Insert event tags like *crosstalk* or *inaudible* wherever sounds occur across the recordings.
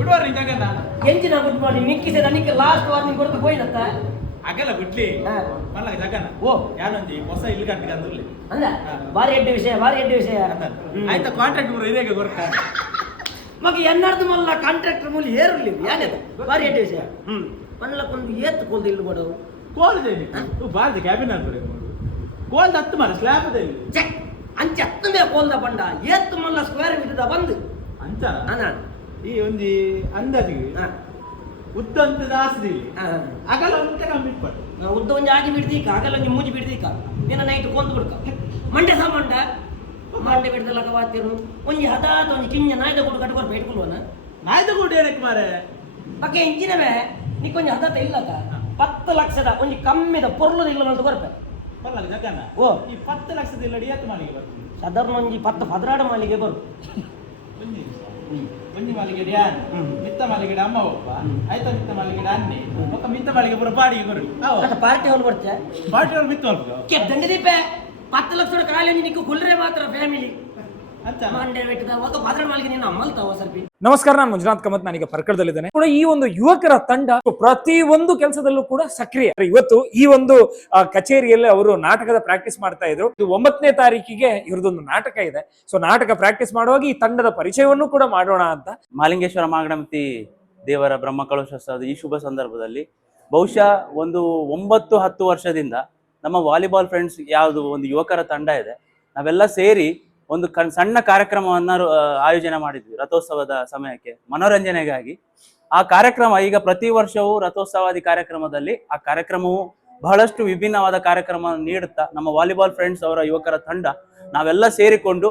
Good morning ಜಗನ್ನ ಎಂಚಿನ good morning ನಿಕ್ಕಿಸೆ ನನಗೆ last warning ಕೊಡ್ತು ಹೋಯ್ನತ್ತ ಅಗಲ ಬಿಡ್ಲಿ. ಮಲ್ಲ ಜಗನ ಓ. ಯಾನೊಂದಿ ಹೊಸ ಇಲ್ಲಿ ಕಟ್ಟಿಗೆ ಅಂದ್ರಲ್ಲಿ ಅಂದ. ಬಾರಿ ಎಡ್ಡೆ ವಿಷಯ ಬಾರಿ ಎಡ್ಡೆ ವಿಷಯ. ಆಯ್ತಾ? ಕಾಂಟ್ರಾಕ್ಟ್ ಬರೋ ಹಿರಿಯಗೆ ಗೊರಕ ಮಗ ಎನ್ನರ್ದು ಮಲ್ಲ ಕಾಂಟ್ರಾಕ್ಟರ್ ಮೂಲ ಏರ್ಲಿ ಯಾನೇದ ಬಾರಿ ಎಡ್ಡೆ ವಿಷಯ. ಹ್ಮ್. ಮಣ್ಣಕ್ಕೊಂದು ಏತ್ ಕೊಲ್ದು ಇಲ್ಲಿ ಕೊಡೋರು ಕೋಲ್ದೆ ಬಾರ್ದು ಕ್ಯಾಬಿನ್ ಆಗ್ಬಿಡಿ ಕೋಲ್ದ ಹತ್ತು ಮಾರ ಸ್ಲ್ಯಾಬ್ ಅಂಚೆ ಅಂಚ ಹತ್ತಮೇ ಕೋಲ್ದ ಬಂಡ. ಏತ್ ಮಲ್ಲ ಸ್ಕ್ವೇರ್ ಮೀಟರ್ ಬಂದು. ಅಂಚ? ಅಣ್ಣ ಈ ಒಂಜಿ ಅಂದಾಜಿಗೆ ಉದ್ದ ಅಂತ ಜಾಸ್ತಿ ಅಗಲ ಅಂತ ಕಮ್ಮಿ ನಾ ಉದ್ದ ಒಂಜಿ ಆಗಿ ಬಿಡ್ದೀಕ ಅಗಲ ಒಂಜಿ ಮೂಜಿ ಬಿಡ್ದೀಕ. ದಿನ ನೈಟ್ ಕೊಂದು ಬಿಡ್ಕ. ಮಂಡೆ ಸಹ ಮಂಡ. ಮಂಡೆ ಬಿಡ್ದಲ್ಲ ಕವಾತಿರು ಒಂಜಿ ಹದಾತ ಒಂಜಿ ಕಿಂಜ ನಾಯ್ದ ಕೊಡು ಕಟ್ಕೊಂಡು ಬೇಡ್ಕೊಲ್ವನ ನಾಯ್ದ ಕೂಡ ಏನಕ್ಕೆ ಮಾರೆ ಅಕ್ಕೆ ಇಂಚಿನವೇ ನಿಕ್ಕೊಂಜಿ ಹದಾತ ಇಲ್ಲಕ ಪತ್ತು ಲಕ್ಷದ ಒಂಜಿ ಕಮ್ಮಿದ ಪೊರ್ಲದ ಇಲ್ಲ ಅಂತ ಕೊರ್ಪೆ. ಓ. ಈ ಪತ್ತು ಲಕ್ಷದ ಇಲ್ಲ ಎತ್ತು ಮಾಲಿಗೆ ಬರ್ತದೆ ಸಾಧಾರಣ ಒಂಜಿ ಪತ್ತು ಹದರಾಡ ಮಾಲಿಗೆ ಬರು. ಒಂಜಿ ಮಾಲಿಗೆ ಡ್ಯಾನ್. ಹ್ಮ್. ಮಿತ್ತ ಮಾಲಿಗೆ ಅಮ್ಮ ಒಬ್ಬ. ಆಯ್ತ ಮಿತ್ತ ಮಾಲಿಗೆ ಅನ್ನಿ ಒಕ್ಕ ಮಿತ್ತ ಮಾಲಿಗೆ ಬರೋ. ಬಾಡಿಗೆ ಬರು ಪಾರ್ಟಿ ಹೊಲ್ ಬರ್ತೆ? ಪಾರ್ಟಿ ಹೋಲ್ ಮಿತ್ತ ಹೋಲ್ ಕೆದ್ದಂಗೆ ದೀಪೆ ಪತ್ತು ಲಕ್ಷ ಕಾಲಿ ನಿನಗೆ ಕುಲ್ರೆ ಮಾತ್ರ ಫ್ಯಾಮಿಲಿ ನಮಸ್ಕಾರ ನಾನು ಮಂಜುನಾಥ್ ಕಮತ್ ನಾನೀಗ ಪರ್ಕಡದಲ್ಲಿದ್ದೇನೆ ಕೂಡ ಈ ಒಂದು ಯುವಕರ ತಂಡ ಪ್ರತಿ ಒಂದು ಕೆಲಸದಲ್ಲೂ ಕೂಡ ಸಕ್ರಿಯ. ಇವತ್ತು ಈ ಒಂದು ಆ, ಕಚೇರಿಯಲ್ಲಿ ಅವರು ನಾಟಕದ ಪ್ರಾಕ್ಟೀಸ್ ಮಾಡ್ತಾ ಇದ್ರು. ಇದು ಒಂಬತ್ತನೇ ತಾರೀಕಿಗೆ ಇವ್ರದೊಂದು ನಾಟಕ ಇದೆ. ಸೊ ನಾಟಕ ಪ್ರಾಕ್ಟೀಸ್ ಮಾಡುವಾಗ ಈ ತಂಡದ ಪರಿಚಯವನ್ನು ಕೂಡ ಮಾಡೋಣ ಅಂತ. ಮಾಲಿಂಗೇಶ್ವರ ಮಾಗಣಮತಿ ದೇವರ ಬ್ರಹ್ಮಕಲಶೋತ್ಸವದ ಈ ಶುಭ ಸಂದರ್ಭದಲ್ಲಿ ಬಹುಶಃ ಒಂದು ಒಂಬತ್ತು ಹತ್ತು ವರ್ಷದಿಂದ ನಮ್ಮ ವಾಲಿಬಾಲ್ ಫ್ರೆಂಡ್ಸ್ ಯಾವುದು ಒಂದು ಯುವಕರ ತಂಡ ಇದೆ. ನಾವೆಲ್ಲ ಸೇರಿ ಒಂದು ಕಣ್ ಸಣ್ಣ ಕಾರ್ಯಕ್ರಮವನ್ನ ಆಯೋಜನೆ ಮಾಡಿದ್ವಿ ರಥೋತ್ಸವದ ಸಮಯಕ್ಕೆ, ಮನೋರಂಜನೆಗಾಗಿ. ಆ ಕಾರ್ಯಕ್ರಮ ಈಗ ಪ್ರತಿ ವರ್ಷವೂ ರಥೋತ್ಸವಾದಿ ಕಾರ್ಯಕ್ರಮದಲ್ಲಿ ಆ ಕಾರ್ಯಕ್ರಮವು ಬಹಳಷ್ಟು ವಿಭಿನ್ನವಾದ ಕಾರ್ಯಕ್ರಮ ನೀಡುತ್ತಾ, ನಮ್ಮ ವಾಲಿಬಾಲ್ ಫ್ರೆಂಡ್ಸ್ ಅವರ ಯುವಕರ ತಂಡ ನಾವೆಲ್ಲ ಸೇರಿಕೊಂಡು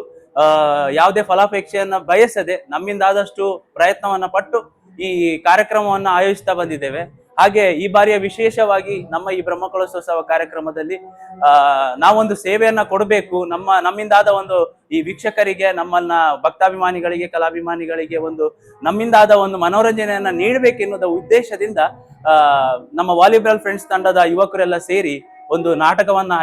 ಯಾವುದೇ ಫಲಾಪೇಕ್ಷೆಯನ್ನ ಬಯಸದೆ ನಮ್ಮಿಂದ ಆದಷ್ಟು ಪ್ರಯತ್ನವನ್ನ ಪಟ್ಟು ಈ ಕಾರ್ಯಕ್ರಮವನ್ನ ಆಯೋಜಿಸ್ತಾ ಬಂದಿದ್ದೇವೆ. ಹಾಗೆ ಈ ಬಾರಿಯ ವಿಶೇಷವಾಗಿ ನಮ್ಮ ಈ ಬ್ರಹ್ಮಕಲಶೋತ್ಸವ ಕಾರ್ಯಕ್ರಮದಲ್ಲಿ, ಆ, ನಾವೊಂದು ಸೇವೆಯನ್ನ ಕೊಡಬೇಕು. ನಮ್ಮ, ನಮ್ಮಿಂದಾದ ಒಂದು ಈ ವೀಕ್ಷಕರಿಗೆ, ನಮ್ಮನ್ನ ಭಕ್ತಾಭಿಮಾನಿಗಳಿಗೆ, ಕಲಾಭಿಮಾನಿಗಳಿಗೆ ಒಂದು ನಮ್ಮಿಂದಾದ ಒಂದು ಮನೋರಂಜನೆಯನ್ನ ನೀಡಬೇಕೆನ್ನುವುದ ಉದ್ದೇಶದಿಂದ ನಮ್ಮ ವಾಲಿಬಾಲ್ ಫ್ರೆಂಡ್ಸ್ ತಂಡದ ಯುವಕರೆಲ್ಲ ಸೇರಿ ಒಂದು ನಾಟಕವನ್ನ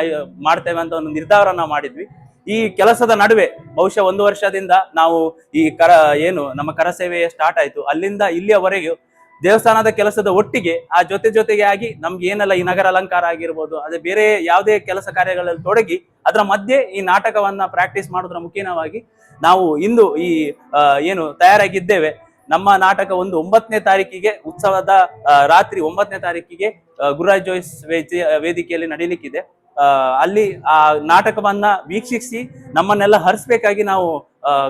ಮಾಡ್ತೇವೆ ಅಂತ ಒಂದು ನಿರ್ಧಾರವನ್ನ ಮಾಡಿದ್ವಿ. ಈ ಕೆಲಸದ ನಡುವೆ ಬಹುಶಃ ಒಂದು ವರ್ಷದಿಂದ ನಾವು ಈ ಕರ, ಏನು ನಮ್ಮ ಕರಸೇವೆ ಸ್ಟಾರ್ಟ್ ಆಯ್ತು. ಅಲ್ಲಿಂದ ಇಲ್ಲಿಯವರೆಗೂ ದೇವಸ್ಥಾನದ ಕೆಲಸದ ಒಟ್ಟಿಗೆ ಆ ಜೊತೆ ಜೊತೆಗೆ ಆಗಿ ನಮ್ಗೆ ಏನೆಲ್ಲ ಈ ನಗರ ಅಲಂಕಾರ ಆಗಿರ್ಬೋದು, ಅದೇ ಬೇರೆ ಯಾವುದೇ ಕೆಲಸ ಕಾರ್ಯಗಳಲ್ಲಿ ತೊಡಗಿ ಅದರ ಮಧ್ಯೆ ಈ ನಾಟಕವನ್ನ ಪ್ರಾಕ್ಟೀಸ್ ಮಾಡೋದ್ರ ಮುಖೇನವಾಗಿ ನಾವು ಇಂದು ಈ ಏನು ತಯಾರಾಗಿದ್ದೇವೆ. ನಮ್ಮ ನಾಟಕ ಒಂದು ಒಂಬತ್ತನೇ ತಾರೀಕಿಗೆ, ಉತ್ಸವದ ರಾತ್ರಿ ಒಂಬತ್ತನೇ ತಾರೀಕಿಗೆ ಗುರುರಾಜ್ ಜೋಯ್ಸ್ ವೇದಿ- ವೇದಿಕೆಯಲ್ಲಿ ನಡೀಲಿಕ್ಕಿದೆ. ಅಲ್ಲಿ ಆ ನಾಟಕವನ್ನ ವೀಕ್ಷಿಸಿ ನಮ್ಮನ್ನೆಲ್ಲ ಹರಿಸ್ಬೇಕಾಗಿ ನಾವು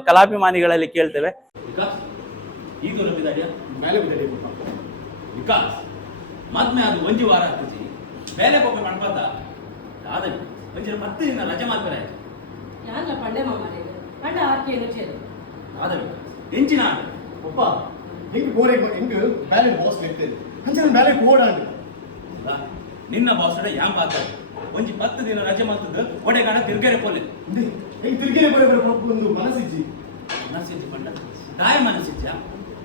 ಕಲಾಭಿಮಾನಿಗಳಲ್ಲಿ ಕೇಳ್ತೇವೆ. ವಿಕಾಸ್ ದೂರ ನಂಬಿದಾರ್ಯ ಮೇಲೆ ಬಿದ್ದಿದೆ ವಿಕಾಸ್ ಮದ್ಮೆ ಅದು ಒಂಜಿ ವಾರ ಆಗ್ತದೆ ಬೇಲೆ ಬೊಬ್ಬೆ ಮಾಡ್ಬಾರ್ದ? ಆದಲ್ಲಿ ಒಂಜಿನ ಮತ್ತೆ ದಿನ ರಜೆ ಮಾಡ್ತಾರೆ ಯಾರಲ್ಲ ಪಂಡೆ ಮಾಮಾರಿ ಪಂಡ ಏನು ಚೇರು? ಆದ ವಿಕಾಸ್ ಎಂಚಿನ ಒಪ್ಪ ಹಿಂಗ್ ಬೋರೆ ಹೆಂಗೆ ಬೇಲೆ ಬಾಸ್ ನಿಂತಿದೆ ಹಂಚನ ಮೇಲೆ ಓಡಾಂಡು ನಿನ್ನ ಬಾಸುಡ ಯಾಂ ಪಾತಾರೆ? ಒಂಜಿ ಪತ್ತು ದಿನ ರಜೆ ಮಾಡ್ತದ ಒಡೆಗಾಣ ತಿರ್ಗೇರೆ ಪೋಲೆ ಹೆಂಗೆ ತಿರ್ಗೆರೆ ಪೋಲೆ ಬರೋ ಒಂದು ಮನಸ್ಸಿಜ್ಜಿ. ಮನಸ್ಸಿಜ್ಜಿ ಪಂಡ? ದಾಯ ಮನಸ್ಸಿಜ್ಜ?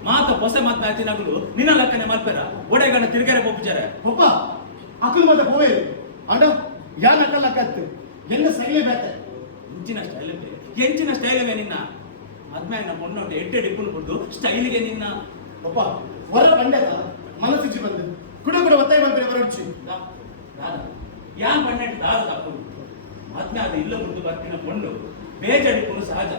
ಮಾತ ಹೊಸ ಮಾತ ಆಯ್ತಿನ ನಿನ್ನ ಲೆಕ್ಕನೆ ಮಲ್ಪೆರ ಒಡೆಗಣ ತಿರುಗರೆ ಒಪ್ಪಿಚಾರೆ ಪಪ್ಪ ಅಕ್ಕನ ಮತ್ತೆ ಹೋವೆ ಅಣ್ಣ ಯಾ ನಕಲ್ ಅಕ್ಕತ್ತು ಎಲ್ಲ ಸೈಲೆ ಬೇತೆ. ಎಂಚಿನ ಸ್ಟೈಲ್ ಹೆಂಚಿನ ಸ್ಟೈಲ್ ನಿನ್ನ? ಅದ್ಮೇಲೆ ನಮ್ಮ ಮೊನ್ನೊಟ್ಟೆ ಎಡ್ಡೆ ಡಿಪ್ಪು ಕೊಟ್ಟು ಸ್ಟೈಲ್ಗೆ ನಿನ್ನ. ಪಪ್ಪ ಹೊರ ಬಂಡೆತ ಮನಸ್ಸಿಗೆ ಬಂದು. ಕುಡ ಕುಡ ಒತ್ತಾಯ ಬಂದ್ರೆ ಬರೋಡ್ಚಿ ಯಾ ಬಂಡೆ ಯಾನ್ ಪಣ್ಣೆಟ್ ಮತ್ತೆ ಅದು ಇಲ್ಲ ಮುಂದೆ ಬರ್ತಿನ ಕೊಂಡು ಬೇಜಾಡಿಕೊಂಡು ಸಹಜ.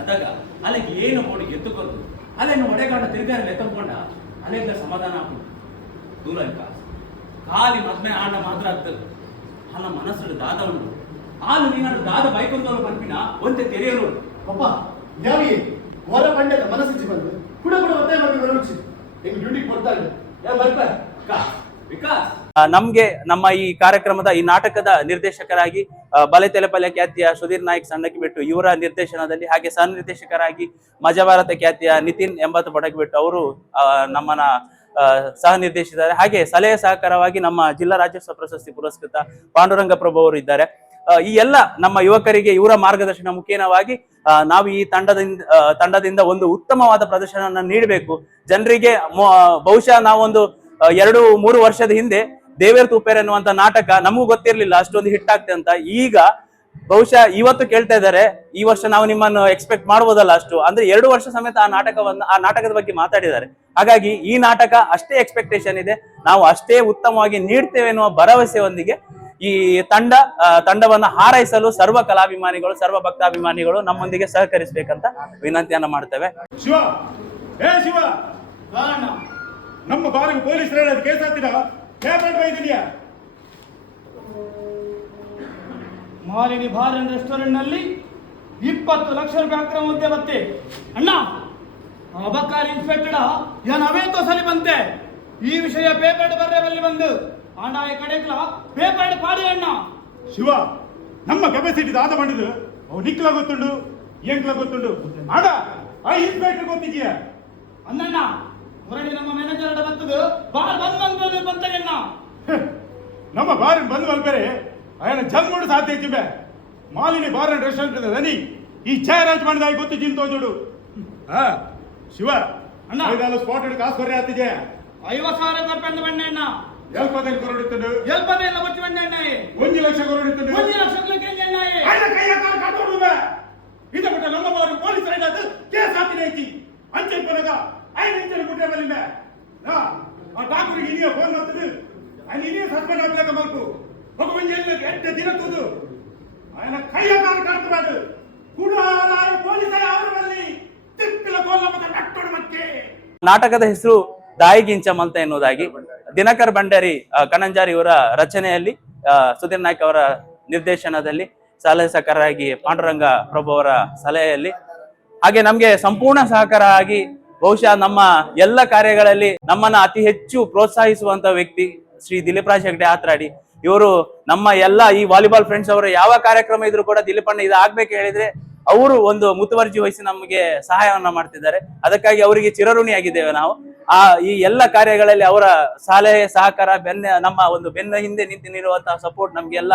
ಅದಾಗ ಅಲ್ಲಿಗೆ ಏನು ಮೋಡಿ ಎತ್ತುಕೊಂಡು? ಅಲ್ಲೇನು ಒಡೆಗಾಡ ತಿರುಗಾರ ಎತ್ತಕೊಂಡ ಅಲ್ಲಿಂದ ಸಮಾಧಾನ ಹಾಕೊಂಡು ದೂರ ಇಲ್ಲ ಖಾಲಿ ಮದ್ಮೆ ಆಂಡ ಮಾತ್ರ ಆಗ್ತದೆ ಅಲ್ಲ ಮನಸ್ಸು ದಾದ ಉಂಟು ಆಲು ನೀನಾಡು ದಾದ ಬೈಕೊಂಡವರು ಬರ್ಪಿನ ಒಂತೆ ತೆರೆಯಲು ಉಂಟು ಒಪ್ಪ ಯಾವಿ ಹೊರ ಬಂಡೆತ ಮನಸ್ಸಿಜ್ಜಿ ಬಂದು ಕುಡ ಕುಡ ಒತ್ತಾಯ ಬಂದ್ರೆ ಬರೋಡ್ಚಿ ಹಿಂಗ್ ಡ್ಯೂಟಿ ಕೊಡ್ತಾಳೆ ಯಾ ಬರ್ಪ ವಿಕಾಸ್ ವಿಕಾಸ್ ಆ, ನಮ್ಗೆ ನಮ್ಮ ಈ ಕಾರ್ಯಕ್ರಮದ ಈ ನಾಟಕದ ನಿರ್ದೇಶಕರಾಗಿ ಬಲೆ ತೆಲೆಪಲೆ ಖ್ಯಾತಿಯ ಸುಧೀರ್ ನಾಯ್ಕ್, ಸಣ್ಣಕ್ಕೆ ಬಿಟ್ಟು ಇವರ ನಿರ್ದೇಶನದಲ್ಲಿ ಹಾಗೆ ಸಹ ನಿರ್ದೇಶಕರಾಗಿ ಮಜಭಾರತ ಖ್ಯಾತಿಯ ನಿತಿನ್ ಪಡಕ್ ಬಿಟ್ಟು ಅವರು ನಮ್ಮನ್ನ ಸಹ ನಿರ್ದೇಶಿದ್ದಾರೆ ಹಾಗೆ ಸಲಹೆ ಸಹಕಾರವಾಗಿ ನಮ್ಮ ಜಿಲ್ಲಾ ರಾಜ್ಯೋತ್ಸವ ಪ್ರಶಸ್ತಿ ಪುರಸ್ಕೃತ ಪಾಂಡುರಂಗ ಪ್ರಭು ಅವರು ಇದ್ದಾರೆ. ಈ ಎಲ್ಲ ನಮ್ಮ ಯುವಕರಿಗೆ ಇವರ ಮಾರ್ಗದರ್ಶನ ಮುಖೇನವಾಗಿ ನಾವು ಈ ತಂಡದಿಂದ ತಂಡದಿಂದ ಒಂದು ಉತ್ತಮವಾದ ಪ್ರದರ್ಶನವನ್ನು ನೀಡಬೇಕು. ಜನರಿಗೆ ಬಹುಶಃ ನಾವೊಂದು ಎರಡು, ಮೂರು ವರ್ಷದ ಹಿಂದೆ ದೇವೇರ್ ತೂಪೇರ್ ಎನ್ನುವಂತ ನಾಟಕ ನಮಗೂ ಗೊತ್ತಿರಲಿಲ್ಲ, ಅಷ್ಟೊಂದು ಹಿಟ್ ಆಗ್ತದೆ ಅಂತ. ಈಗ ಬಹುಶಃ ಇವತ್ತು ಕೇಳ್ತಾ ಇದ್ದಾರೆ, ಈ ವರ್ಷ ನಾವು ನಿಮ್ಮನ್ನು ಎಕ್ಸ್ಪೆಕ್ಟ್ ಮಾಡ್ಬೋದಲ್ಲ ಅಷ್ಟು. ಅಂದ್ರೆ ಎರಡು ವರ್ಷ ಸಮೇತ ಆ ನಾಟಕವನ್ನು, ಆ ನಾಟಕದ ಬಗ್ಗೆ ಮಾತಾಡಿದ್ದಾರೆ. ಹಾಗಾಗಿ ಈ ನಾಟಕ ಅಷ್ಟೇ ಎಕ್ಸ್ಪೆಕ್ಟೇಷನ್ ಇದೆ. ನಾವು ಅಷ್ಟೇ ಉತ್ತಮವಾಗಿ ನೀಡ್ತೇವೆ ಎನ್ನುವ ಭರವಸೆಯೊಂದಿಗೆ ಈ ತಂಡ ತಂಡವನ್ನು ಹಾರೈಸಲು ಸರ್ವ ಕಲಾಭಿಮಾನಿಗಳು, ಸರ್ವ ಭಕ್ತಾಭಿಮಾನಿಗಳು ನಮ್ಮೊಂದಿಗೆ ಸಹಕರಿಸಬೇಕಂತ ವಿನಂತಿಯನ್ನ ಮಾಡ್ತೇವೆ. ಶಿವ ನಮ್ಮ ಕೇಸ್ ಬೈ ಬೈದಿದ್ಯಾ ಮಾಲಿನಿ ಬಾರ್ ಅಂಡ್ ರೆಸ್ಟೋರೆಂಟ್ನಲ್ಲಿ ಇಪ್ಪತ್ತು ಲಕ್ಷ ರೂಪಾಯಿ ಅಕ್ರಮ ಮುದ್ದೆ ಬತ್ತೆ. ಅಣ್ಣ ಅಬಕಾರಿ ಇನ್ಸ್ಪೆಕ್ಟರ್ ಏನ್ ಅವೇಂತೋ ಸಲಿ ಬಂತೆ? ಈ ವಿಷಯ ಪೇಪರ್ ಬರ್ರೆ ಬಲ್ಲಿ ಬಂದು. ಅಣ್ಣ ಈ ಕಡೆಗ್ಲ ಪೇಪರ್ ಪಾಡಿ ಅಣ್ಣ. ಶಿವ ನಮ್ಮ ಕೆಪಾಸಿಟಿ ದಾದ ಮಾಡಿದ್ರು. ಅವು ನಿಕ್ಲ ಗೊತ್ತುಂಡು ಎಂಕ್ಲ ಗೊತ್ತುಂಡು. ಮಾಡ ಆ ಇನ್ಸ್ಪೆಕ್ಟರ್ ಗೊತ್ತಿದ್ಯಾ? ಅಂದಣ್ಣ ಮುರಳಿ ನಮ್ಮ ಮ್ಯಾನೇಜರ್ ಬರ್ತದ ಬಾರ್ ಬಂದ್ ಬಂದ್ ಬಂದ್ ಬಂತಾಗೆನ್ನ ನಮ್ಮ ಬಾರಿನ ಬಂದ್ ಬಂದ್ ಬೇರೆ. ಅಯ್ಯನ ಜಲ್ ಮಾಡು ಸಾಧ್ಯ ಐತಿ ಬೇ. ಮಾಲಿನಿ ಬಾರಿನ ರೆಸ್ಟೋರೆಂಟ್ ಇದೆ ಈ ಚಾಯ್ ರಾಜ್ ಮಾಡಿದಾಗ ಗೊತ್ತು ಜಿಂತೋ ಜೋಡು ಹಾ ಶಿವ ಅಣ್ಣ. ಇದೆಲ್ಲ ಸ್ಪಾಟ್ ಹಿಡಿದು ಕಾಸು ಬರೀ ಆಗ್ತಿದೆ ಐವತ್ತು ಸಾವಿರ ಕೊಟ್ಟು ಬಣ್ಣ ಅಣ್ಣ. ಎಲ್ಪದೇನು ಕೊರಡಿತ್ತಂಡು ಎಲ್ಪದೇನ ಕೊಟ್ಟು ಬಣ್ಣ ಅಣ್ಣ. ಒಂದು ಲಕ್ಷ ಕೊರಡಿತ್ತಂಡು ಒಂದು ಲಕ್ಷ ಕೊರಡಿತ್ತಂಡು ಅಣ್ಣ. ಅಣ್ಣ ಕೈಯ ಹಾಕಿ ಕಾಟೋಡು ಬೇ. ಇದ ಬಿಟ್ಟ ನಮ್ಮ ಬಾರಿ ಪೊಲೀಸ್ ರೈಡ್ ಆದ ಕೇಸ್ ಹಾಕಿನ ಐತಿ. ಅಂಚೆ ಪನಗ ఆయన ಇಂಚೆ ಬಿಟ್ಟೆ ಬಲಿಮೆ ನಾ ಆ ಠಾಕೂರಿಗೆ ಇನಿಯ ಫೋನ್ ಮಾಡ್ತದೆ ఆయన ಇನಿಯ ಸಸ್ಪೆಂಡ್ ಆಗ್ಬೇಕ ಮಲ್ಕು ఒక ಮುಂಜೆ ಎಡ್ಡ ದಿನ ಕೂದು ఆయన ಕೈಯ ಕಾಲು ಕಟ್ತಬಾರ್ದು ಕುಡಾರಾಯ ಪೊಲೀಸ ಯಾರು ಬಲ್ಲಿ ತಿಪ್ಪಿಲ ಕೋಲಮದ ನಟ್ಟೋಡು ಮಕ್ಕೆ ನಾಟಕದ ಹೆಸರು ದಾಯಿಗಿಂಚಮ್ ಅಂತ ಎನ್ನುವುದಾಗಿ ದಿನಕರ್ ಭಂಡಾರಿ ಆ, ಕಣಂಜಾರಿ ಇವರ ರಚನೆಯಲ್ಲಿ ಆ, ಸುಧೀರ್ ನಾಯ್ಕ್ ಅವರ ನಿರ್ದೇಶನದಲ್ಲಿ ಸಲಹೆಸಕರಾಗಿ ಪಾಂಡುರಂಗ ಪ್ರಭು ಅವರ ಸಲಹೆಯಲ್ಲಿ ಹಾಗೆ ನಮ್ಗೆ ಸಂಪೂರ್ಣ ಸಹಕಾರ ಆಗಿ ಬಹುಶಃ ನಮ್ಮ ಎಲ್ಲ ಕಾರ್ಯಗಳಲ್ಲಿ ನಮ್ಮನ್ನ ಅತಿ ಹೆಚ್ಚು ಪ್ರೋತ್ಸಾಹಿಸುವಂತ ವ್ಯಕ್ತಿ ಶ್ರೀ ದಿಲೀಪ್ ರಾಜ್ ಹೆಗ್ಡೆ ಆತ್ರಾಡಿ. ಇವರು ನಮ್ಮ ಎಲ್ಲ ಈ ವಾಲಿಬಾಲ್ ಫ್ರೆಂಡ್ಸ್ ಅವರ, ಯಾವ ಕಾರ್ಯಕ್ರಮ ಇದ್ರು ಕೂಡ ದಿಲೀಪ್ ಅಣ್ಣ ಇದು ಆಗ್ಬೇಕು ಹೇಳಿದ್ರೆ ಅವರು ಒಂದು ಮುತುವರ್ಜಿ ವಹಿಸಿ ನಮಗೆ ಸಹಾಯವನ್ನ ಮಾಡ್ತಿದ್ದಾರೆ. ಅದಕ್ಕಾಗಿ ಅವರಿಗೆ ಚಿರಋಣಿಯಾಗಿದ್ದೇವೆ ನಾವು. ಆ, ಈ ಎಲ್ಲ ಕಾರ್ಯಗಳಲ್ಲಿ ಅವರ ಸಲಹೆ, ಸಹಕಾರ, ಬೆನ್ನ, ನಮ್ಮ ಒಂದು ಬೆನ್ನ ಹಿಂದೆ ನಿಂತು ಸಪೋರ್ಟ್ ನಮ್ಗೆಲ್ಲ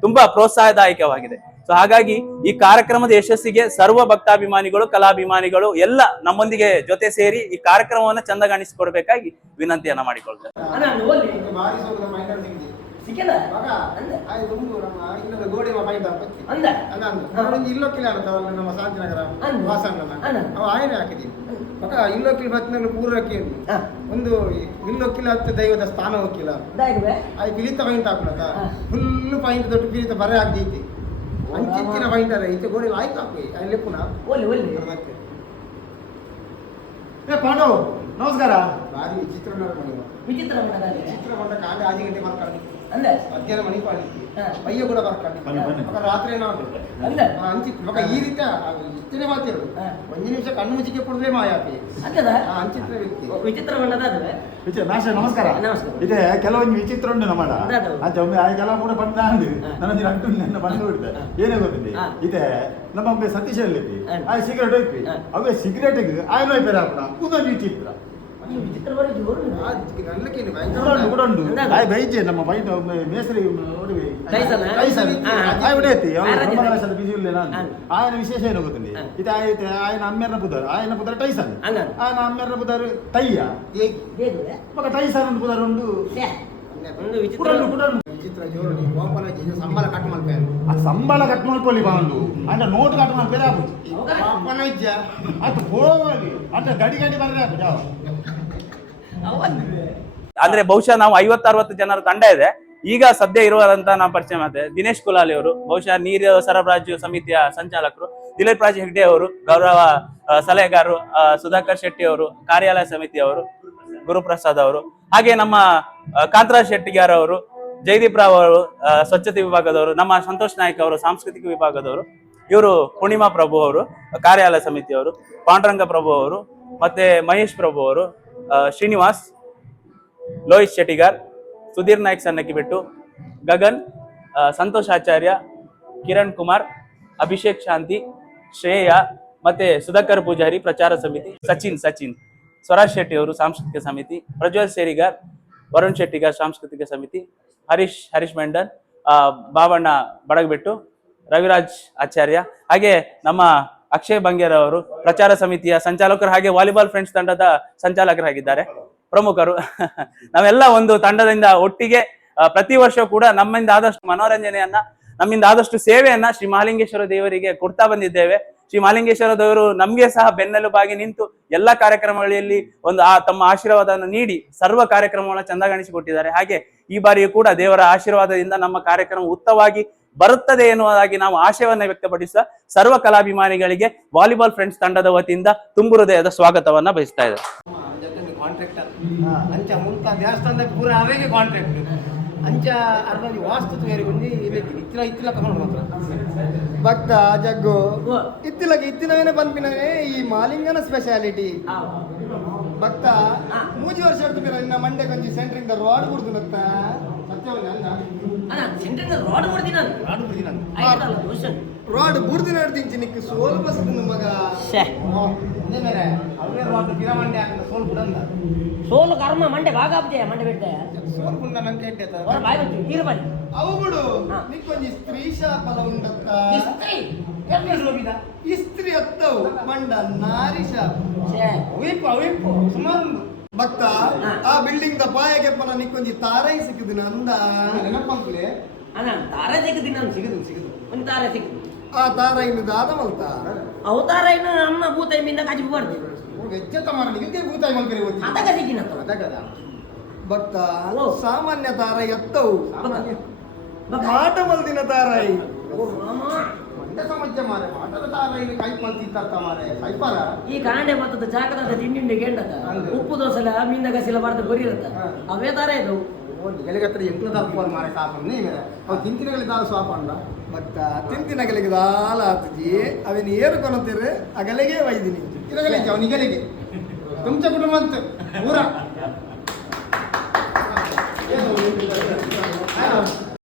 ತುಂಬಾ ಪ್ರೋತ್ಸಾಹದಾಯಕವಾಗಿದೆ. ಸೊ ಹಾಗಾಗಿ ಈ ಕಾರ್ಯಕ್ರಮದ ಯಶಸ್ಸಿಗೆ ಸರ್ವ ಭಕ್ತಾಭಿಮಾನಿಗಳು ಕಲಾಭಿಮಾನಿಗಳು ಎಲ್ಲ ನಮ್ಮೊಂದಿಗೆ ಜೊತೆ ಸೇರಿ ಈ ಕಾರ್ಯಕ್ರಮವನ್ನ ಚಂದಗಾಣಿಸಿಕೊಡ್ಬೇಕಾಗಿ ವಿನಂತಿಯನ್ನ ಮಾಡಿಕೊಳ್ತೇವೆ ಆಯ್ತು ಇಲ್ಲೋಕಿಲ್ ಬತ್ತಿನಲ್ಲಿ ಒಂದು ಇಲ್ಲೋಕಿಲ್ಲ ಹತ್ತು ದೈವದ ಸ್ಥಾನ ಹೋಗಿಲ್ಲ ಇದಾಗಿದೆ ಆಯ್ ಪಿಲಿತ ಪಾಯಿಂಟ್ ಹಾಕಲತ್ತ ಹಾ. ಫುಲ್ ಪಾಯಿಂಟ್ ದೊಡ್ಡ ಪಿಲಿತ ಬರೆ ಆಗ್ದೈತಿ. ಅಂಚಿತ್ತಿನ ಪಾಯಿಂಟ್ ಅಲ್ಲ ಈಚೆ ಗೋಡೆ ಆಯ್ತು ಹಾಕಿ ಅಲ್ಲಿ ಪುನಃ ಒಲ್ಲಿ ಒಲ್ಲಿ ಏ ಪಾಂಡವ್ ನಮಸ್ಕಾರ ಭಾರಿ ವಿಚಿತ್ರ ಮನೆ ವಿಚಿತ್ರ ಮಠದಲ್ಲಿ ವಿಚಿತ್ರ ಮಂಡ ಕಾಲೆ ಆದಿ ಗಂಟೆ ಬರ್ಕೊಂಡು ಅಂದೆ. ಮಧ್ಯಾಹ್ನ ಮಣಿ ಕೂಡ ಬರ್ಕೊಂಡು ರಾತ್ರಿ ಅಂದೆ. ಮಗ ಈ ರೀತಿ. ಒಂದು ನಿಮಿಷ ಕಣ್ಣು ಅಂದದ ವ್ಯಕ್ತಿ. ವಿಚಿತ್ರ ಮಠದಾದ್ರೆ ವಿಚ ನಾಶ ನಮಸ್ಕಾರ. ನಮಸ್ಕಾರ. ಇದೆ ಕೆಲವೊಂದು ವಿಚಿತ್ರ ಉಂಟು ನಮ್ಮಡ. ಅಂಚ ಒಮ್ಮೆ ಆ ಕೆಲವು ಕೂಡ ಬಂದ. ನನ್ನ ಅಂಟು ನನ್ನ ಬಂದು ಬಿಡ್ತೆ. ಏನೇ ಗೊತ್ತಿದೆ. ಇದೆ ನಮ್ಮ ಒಮ್ಮೆ ಸತೀಶ್ ಹಾ. ಆ ಸಿಗರೇಟ್ ಹೋಯ್ವಿ ಹಾ. ಅವೇ ಸಿಗರೇಟ್ ಹೋಯ್ತಾರೆ ಹಾಕೋಣ ಇದೊಂದು ವಿಚಿತ್ರ ఆయన విశేష ఆయన విశేషం ఏనొకతుంది ఇది అయితే ఆయన అమ్మేరణ పుదారు ఆయన పుదారు టైసన్ ఆయన అమ్మేరణ పుదారు టయ్యా ఒక టైసన్ అని పుదారు రెండు సంబళ కట్టమనుకోవాలి వాళ్ళు అంటే నోటు కట్టమని పేరు అది పోవాలి అంటే గడి గడి పని రాకు ಅಂದ್ರೆ ಬಹುಶಃ ನಾವು ಐವತ್ತರವತ್ತು ಜನರ ತಂಡ ಇದೆ. ಈಗ ಸದ್ಯ ಇರುವಂತ ನಾವು ಪರಿಚಯ ಮಾಡ್ತೇವೆ. ದಿನೇಶ್ ಕುಲಾಲಿ ಅವರು, ಬಹುಶಃ ನೀರು ಸರಬರಾಜು ಸಮಿತಿಯ ಸಂಚಾಲಕರು. ದಿಲೀಪ್ ರಾಜ್ ಹೆಗ್ಡೆ ಅವರು, ಗೌರವ ಸಲಹೆಗಾರರು ಸುಧಾಕರ್ ಶೆಟ್ಟಿ ಅವರು, ಕಾರ್ಯಾಲಯ ಸಮಿತಿಯವರು ಗುರುಪ್ರಸಾದ್ ಅವರು. ಹಾಗೆ ನಮ್ಮ ಕಾಂತರಾಜ್ ಶೆಟ್ಟಿಗಾರ್ ಅವರು ಜಯದೀಪ್ ರಾವ್ ಅವರು ಸ್ವಚ್ಛತೆ ವಿಭಾಗದವರು, ನಮ್ಮ ಸಂತೋಷ್ ನಾಯ್ಕ ಅವರು, ಸಾಂಸ್ಕೃತಿಕ ವಿಭಾಗದವರು. ಇವರು ಪೂರ್ಣಿಮಾ ಪ್ರಭು ಅವರು, ಕಾರ್ಯಾಲಯ ಸಮಿತಿಯವರು, ಪಾಂಡುರಂಗ ಪ್ರಭು ಅವರು, ಮತ್ತೆ ಮಹೇಶ್ ಪ್ರಭು ಅವರು ಶ್ರೀನಿವಾಸ್, ಲೋಹಿತ್ ಶೆಟ್ಟಿಗಾರ್, ಸುಧೀರ್ ನಾಯ್ಕ್ ಸನ್ನಕ್ಕಿ ಬಿಟ್ಟು, ಗಗನ್ ಸಂತೋಷ್ ಆಚಾರ್ಯ, ಕಿರಣ್ ಕುಮಾರ್, ಅಭಿಷೇಕ್ ಶಾಂತಿ, ಶ್ರೇಯ ಮತ್ತೆ ಸುಧಾಕರ್ ಪೂಜಾರಿ ಪ್ರಚಾರ ಸಮಿತಿ, ಸಚಿನ್ ಸಚಿನ್, ಸ್ವರಾಜ್ ಶೆಟ್ಟಿ ಅವರು ಸಾಂಸ್ಕೃತಿಕ ಸಮಿತಿ, ಪ್ರಜ್ವಲ್ ಸೇರಿಗಾರ್, ವರುಣ್ ಶೆಟ್ಟಿಗಾರ್ ಸಾಂಸ್ಕೃತಿಕ ಸಮಿತಿ, ಹರೀಶ್ ಹರೀಶ್ ಮಂಡನ್ ಬಾವಣ್ಣ ಬಾಬಣ್ಣ ಬಡಗಬಿಟ್ಟು, ರವಿರಾಜ್ ಆಚಾರ್ಯ, ಹಾಗೆ ನಮ್ಮ ಅಕ್ಷಯ್ ಬಂಗೇರ್ ಅವರು ಪ್ರಚಾರ ಸಮಿತಿಯ ಸಂಚಾಲಕರು ಹಾಗೆ ವಾಲಿಬಾಲ್ ಫ್ರೆಂಡ್ಸ್ ತಂಡದ ಸಂಚಾಲಕರಾಗಿದ್ದಾರೆ. ಪ್ರಮುಖರು. *laughs* ನಾವೆಲ್ಲ ಒಂದು ತಂಡದಿಂದ ಒಟ್ಟಿಗೆ ಪ್ರತಿ ವರ್ಷ ಕೂಡ ನಮ್ಮಿಂದ ಆದಷ್ಟು ಮನೋರಂಜನೆಯನ್ನ, ನಮ್ಮಿಂದ ಆದಷ್ಟು ಸೇವೆಯನ್ನ ಶ್ರೀ ಮಹಾಲಿಂಗೇಶ್ವರ ದೇವರಿಗೆ ಕೊಡ್ತಾ ಬಂದಿದ್ದೇವೆ. ಶ್ರೀ ಮಹಾಲಿಂಗೇಶ್ವರ ದೇವರು ನಮ್ಗೆ ಸಹ ಬೆನ್ನೆಲುಬಾಗಿ ನಿಂತು ಎಲ್ಲ ಕಾರ್ಯಕ್ರಮಗಳಲ್ಲಿ ಒಂದು, ಆ, ತಮ್ಮ ಆಶೀರ್ವಾದವನ್ನು ನೀಡಿ ಸರ್ವ ಕಾರ್ಯಕ್ರಮವನ್ನು ಚಂದಗಾಣಿಸಿಕೊಟ್ಟಿದ್ದಾರೆ ಹಾಗೆ ಈ ಬಾರಿಯೂ ಕೂಡ ದೇವರ ಆಶೀರ್ವಾದದಿಂದ ನಮ್ಮ ಕಾರ್ಯಕ್ರಮ ಉತ್ತಮವಾಗಿ ಬರುತ್ತದೆ ಎನ್ನುವುದಾಗಿ ನಾವು ಆಶಯವನ್ನ ವ್ಯಕ್ತಪಡಿಸುತ್ತಾ ಸರ್ವ ಕಲಾಭಿಮಾನಿಗಳಿಗೆ ವಾಲಿಬಾಲ್ ಫ್ರೆಂಡ್ಸ್ ತಂಡದ ವತಿಯಿಂದ ತುಂಬು ಹೃದಯದ ಸ್ವಾಗತವನ್ನ ಬಯಸ್ತಾ ಇದೆ ಅಂಚ ಮುಲ್ಕ ದೇವಸ್ಥಾನದ ಪೂರ ಅವರಿಗೆ ಕಾಂಟ್ರಾಕ್ಟ್ ಅಂಚ ಅರ್ಧಿ ವಾಸ್ತು ಬೇರೆ ಬಂದು ಇತ್ತಿಲ ಇತ್ತಿಲ ತಗೊಂಡು ಮಾತ್ರ. ಭಕ್ತ ಜಗ್ಗು. ಇತ್ತಿಲಕ್ಕೆ ಇತ್ತಿನವೇನೆ ಬಂದ್ಪಿನವೇ ಈ ಮಾಲಿಂಗನ ಸ್ಪೆಷಾಲಿಟಿ ಭಕ್ತ. ಮೂಜಿ ವರ್ಷ ಹಿಡ್ದು ಇನ್ನ ಮಂಡೆ ಕಂಜಿ ಸೆಂಟ್ರಿಂದ ರೋಡ್ ಸತ್ಯವನ್ನ ಅಲ್ಲ ಅಣ್ಣ ಸೆಂಟ್ರಿಂದ ರೋಡ್ ಮಾಡ್ತೀನಿ ನಾನು. ರೋಡ್ ಬಿಡ್ದಿ ನಾನು. ಆಯ್ತಲ್ಲ ರೋಡ್ ರೋಡ್ ಬುಡ್ದು ನಡ್ದಿಂಚಿ ನಿಕ್ಕು ಸೋಲ್ ಬಸದ ಮಗ. ಶ್ಯೇ. ಅದೇ ಮೇರೆ ಅವೇ ರಾಡ್ ಪಿರಮಂಡೆ ಹಾಕಿದ ಸೋಲ್ ಬಿಡಂದ. ಸೋಲು ಕರ್ಮ ಮಂಡೆ ಭಾಗ ಮಂಡೆ ಬಿಟ್ಟೆ ಸೋಲ್ ಬುಂಡ ನಂಗೆ ತರ ಹೊರ ಬಾಯ್ ಬಂತು ಇರು ಬನ್ನಿ. ಅವು ಬಿಡು. ಹಾ. ನಿಕ್ಕೊಂಜಿ ಸ್ತ್ರೀ ಶಾಪಲ ಉಂಡತ್ತ ಸ್ತ್ರೀ ಎಲ್ಲಿ ಹೋಗಿದ ಇಸ್ತ್ರಿ ಅತ್ತವು ಮಂಡ ನಾರಿ ಶಾಪ. ಅವಿಪ್ಪು ಅವಿಪ್ಪು ಸುಮಾರು ಭಕ್ತ ಆ ಬಿಲ್ಡಿಂಗ್ ದ ಪಾಯಗೆ ಪನ ನಿಕ್ಕೊಂಜಿ ತಾರೈ ಸಿಕ್ಕಿದಿನ ಅಂದ ನೆನಪಂಕ್ಲೆ ಅಣ್ಣ ತಾರೆ ಸಿಗದಿ ನಾನು ಸಿಗದು ಸಿಗದು ಒಂದು ತಾರೆ ಸಿಗದು ಆ ತಾರೈನ ದಾದ ಮಲ್ತ ಅವತಾರ. ಇನ್ನು ಅಮ್ಮ ಭೂತ ಎಮ್ಮಿಂದ ಕಾಜಿ ಬರ್ತೀವಿ ವೆಚ್ಚತ ಮಾರ ನಿಗದಿ ಭೂತಾಯಿ ಮಲ್ಕರಿ ಓದಿ ಅದಕ ಸಿಕ್ಕಿನತ್ತ ಅದಕ್ಕದ? ಭಕ್ತ. ಸಾಮಾನ್ಯ ತಾರ ಎತ್ತವು. ಮಾಟ ಮಲ್ದಿನ ತಾರೈ ರಾಮ. ಮಾರೆ ಮಾಟದ ತಾರೈ ಕೈ ಮಾರೆ ಈ ಕಾಂಡೆ ಮತ್ತದ ಜಾಗದ ತಿಂಡಿ ಗೆಂಡದ. ಉಪ್ಪು ದೋಸೆಲ ಮೀನ ಗಸಿಲ ಮಾಡ್ದ ಅವೇ ತಾರೆ ಹಾ. ಅವೇ ತರ ಇದು ಎಲೆಗತ್ರ ಎಂಟ್ಲ ತಪ್ಪುವರು ಮಾರೆ ಸಾಪನ್ನೇ ಮೇಲೆ ಅವು ತಿಂತಿನಗಳಿಗೆ ದಾಲ ಮತ್ತ ತಿಂತಿನ ತಿಂತಿನಗಳಿಗೆ ದಾಲ ಆತಜಿ ಅವನ್ ಏರು ಕೊನತೀರಿ ಅಗಲಿಗೆ ವೈದಿನಿ. ತಿಂತಿನಗಳಿಗೆ ಅವನಿಗಲಿಗೆ. ತುಮಚ ಕುಟುಂಬ ಅಂತ ಪೂರ